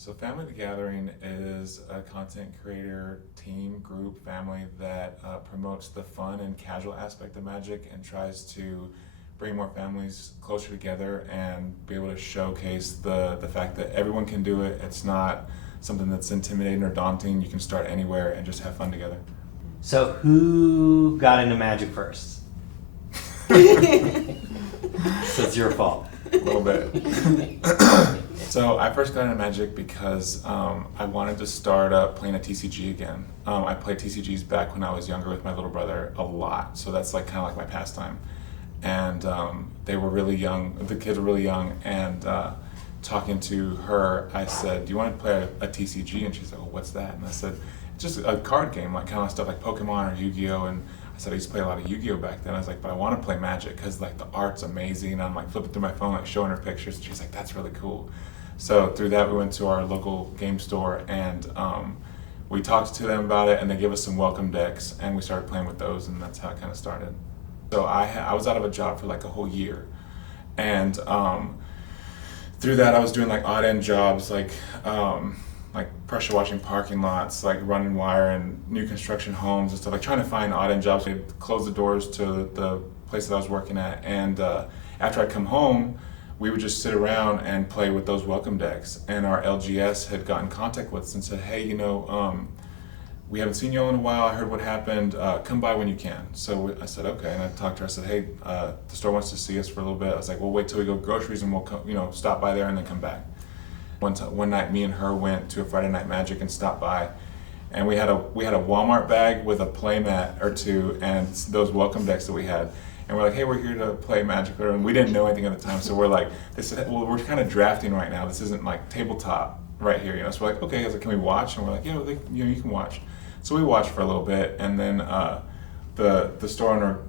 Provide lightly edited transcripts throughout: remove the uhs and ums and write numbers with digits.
So Family the Gathering is a content creator team, group, family that promotes the fun and casual aspect of magic and tries to bring more families closer together and be able to showcase the fact that everyone can do it. It's not something that's intimidating or daunting. You can start anywhere and just have fun together. So who got into magic first? So it's your fault. A little bit. So I first got into magic because I wanted to start up playing a TCG again. I played TCGs back when I was younger with my little brother a lot, so that's like kind of like my pastime. And they were really young, the kids were really young, and talking to her, I said, do you want to play a TCG? And she's like, well, what's that? And I said, it's just a card game, like kind of stuff like Pokemon or Yu-Gi-Oh! And I said, I used to play a lot of Yu-Gi-Oh! Back then. I was like, but I want to play Magic because like the art's amazing. And I'm like flipping through my phone, like showing her pictures, and she's like, that's really cool. So through that, we went to our local game store and we talked to them about it, and they gave us some welcome decks, and we started playing with those, and that's how it kind of started. So I was out of a job for like a whole year, and through that I was doing like odd end jobs, like pressure washing parking lots, like running wire and new construction homes and stuff, like trying to find odd end jobs. We'd close the doors to the place that I was working at, and after I'd come home, we would just sit around and play with those welcome decks. And our LGS had gotten in contact with us and said, hey, we haven't seen you all in a while. I heard what happened. Come by when you can. So I said, okay. And I talked to her. I said, hey, the store wants to see us for a little bit. I was like, well, wait till we go groceries and we'll come, stop by there and then come back. One night, me and her went to a Friday Night Magic and stopped by. And we had a Walmart bag with a play mat or two and those welcome decks that we had. And we're like, hey, we're here to play Magic, and we didn't know anything at the time. So we're like, well, we're kind of drafting right now. This isn't like tabletop right here, So we're like, okay. I was like, can we watch? And we're like, yeah, you can watch. So we watched for a little bit, and then the store owner,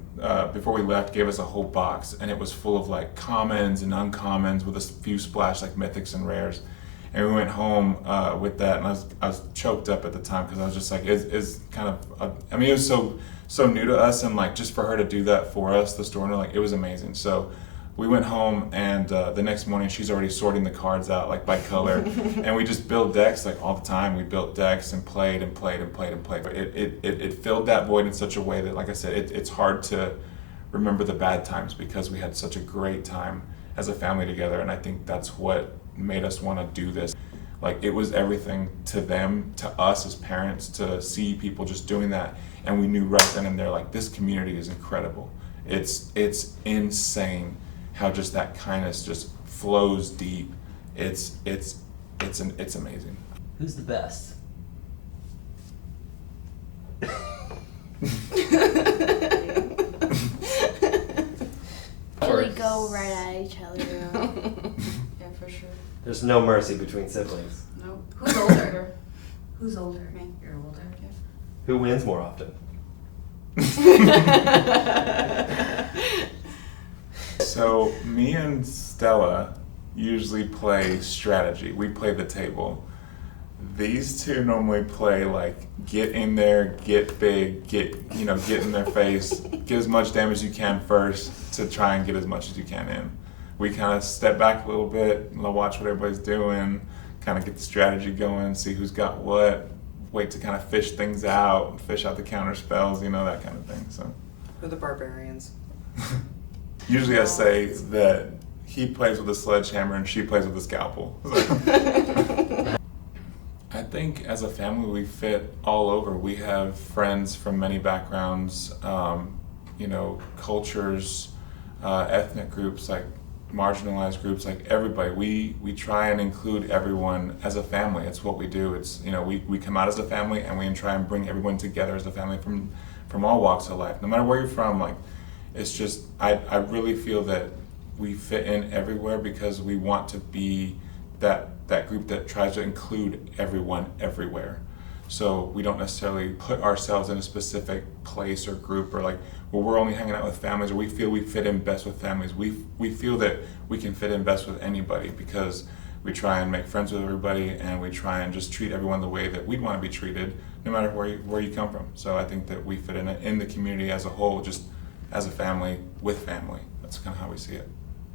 before we left, gave us a whole box, and it was full of like commons and uncommons with a few splash like mythics and rares. And we went home with that, and I was choked up at the time because I was just like, it's kind of, it was so new to us, and like just for her to do that for us, the store owner, like it was amazing. So we went home, and the next morning she's already sorting the cards out like by color, and we just built decks like all the time. We built decks and played and played and played and played. It filled that void in such a way that, like I said, it's hard to remember the bad times because we had such a great time as a family together, and I think that's what made us want to do this. Like it was everything to them, to us as parents, to see people just doing that. And we knew right then and there, like, this community is incredible. It's insane how just that kindness just flows deep. It's amazing. Who's the best? Really go right at each other. Yeah, for sure. There's no mercy between siblings. No. Who's older? Who's older? Me. You're older. Yeah. Who wins more often? So me and Stella usually play strategy. We play the table. These two normally play like get in there, get big, get in their face, get as much damage as you can first to try and get as much as you can in. We kind of step back a little bit, watch what everybody's doing, kind of get the strategy going, see who's got what, wait to kind of fish things out, fish out the counter spells, that kind of thing. So We're the barbarians. usually I say that he plays with a sledgehammer and she plays with a scalpel. I think as a family we fit all over. We have friends from many backgrounds, cultures, ethnic groups, like marginalized groups, like everybody. We try and include everyone as a family. It's what we do. It's we come out as a family and we try and bring everyone together as a family from all walks of life. No matter where you're from, like it's just I really feel that we fit in everywhere because we want to be that group that tries to include everyone everywhere. So we don't necessarily put ourselves in a specific place or group or like, well, we're only hanging out with families, or we feel we fit in best with families. We feel that we can fit in best with anybody because we try and make friends with everybody, and we try and just treat everyone the way that we'd want to be treated, no matter where you come from. So I think that we fit in the community as a whole, just as a family with family. That's kind of how we see it.